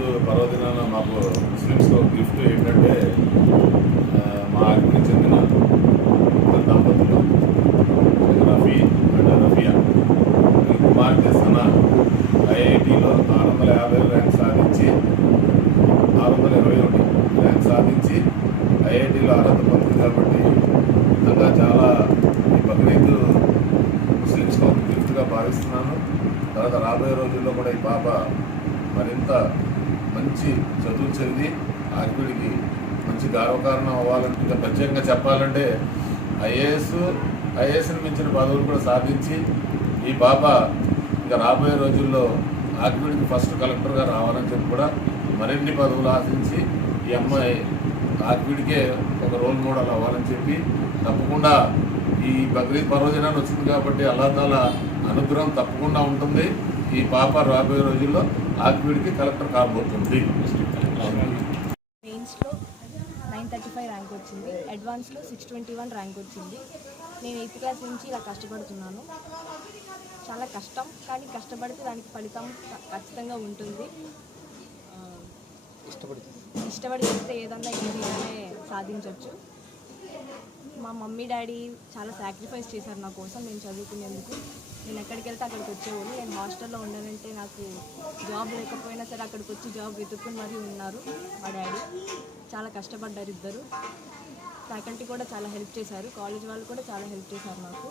బక్రీద్ పర్వదినాన మాకు ముస్లిమ్స్కి ఒక గిఫ్ట్ ఏంటంటే మా ఆగ్రికి చెందిన దంపతులు రఫీ అండ్ రఫియా ఈ కుమార్తె సనా ఐఐటిలో ఆరు వందల యాభై ర్యాంక్ సాధించి ఆరు వందల ఇరవై ఒకటి ర్యాంక్ సాధించి ఐఐటిలో అర్హత పొందింది కాబట్టి నిజంగా చాలా ఈ బక్రీద్ ముస్లిమ్స్కి ఒక గిఫ్ట్గా భావిస్తున్నాను. తర్వాత రాబోయే రోజుల్లో కూడా ఈ పాప మరింత మంచి చదువు చదివి ఆర్కుడికి మంచి గర్వకారణం అవ్వాలంటే ఇంకా ప్రత్యేకంగా చెప్పాలంటే ఐఏఎస్ ఐఏఎస్ని మించిన పదవులు కూడా సాధించి ఈ బాబా ఇంకా రాబోయే రోజుల్లో ఆర్కుడికి ఫస్ట్ కలెక్టర్గా రావాలని చెప్పి కూడా మరిన్ని పదవులు ఆశించి ఈ అమ్మాయి ఆర్కుడికే ఒక రోల్ మోడల్ అవ్వాలని చెప్పి తప్పకుండా ఈ బక్రీద్ పర్వదినాన్ని వచ్చింది కాబట్టి అల్లా తాలా అనుగ్రహం తప్పకుండా ఉంటుంది. ఈ పాప రాబోయే రోజుల్లో ఆర్కుడికి కలెక్టర్ కాబోతుంది. మెయిన్స్లో నైన్ థర్టీ ఫైవ్ ర్యాంక్ వచ్చింది. అడ్వాన్స్లో సిక్స్ ట్వంటీ వన్ ర్యాంక్ వచ్చింది. నేను ఎయిత్ క్లాస్ నుంచి ఇలా కష్టపడుతున్నాను. చాలా కష్టం కానీ కష్టపడితే దానికి ఫలితం ఖచ్చితంగా ఉంటుంది. ఆ, ఇష్టపడి చేస్తే ఏదన్నా ఈజీగానే సాధించవచ్చు మా మమ్మీ డాడీ చాలా సాక్రిఫైస్ చేశారు నా కోసం నేను చదువుకునేందుకు. నేను ఎక్కడికి వెళ్తే అక్కడికి వచ్చేవాళ్ళు. నేను హాస్టల్లో ఉండాలంటే నాకు జాబ్ లేకపోయినా సరే అక్కడికి వచ్చి జాబ్ వెతుక్కుని మరీ ఉన్నారు మా డాడీ. చాలా కష్టపడ్డారు ఇద్దరు. ఫ్యాకల్టీ కూడా చాలా హెల్ప్ చేశారు. కాలేజ్ వాళ్ళు కూడా చాలా హెల్ప్ చేశారు నాకు.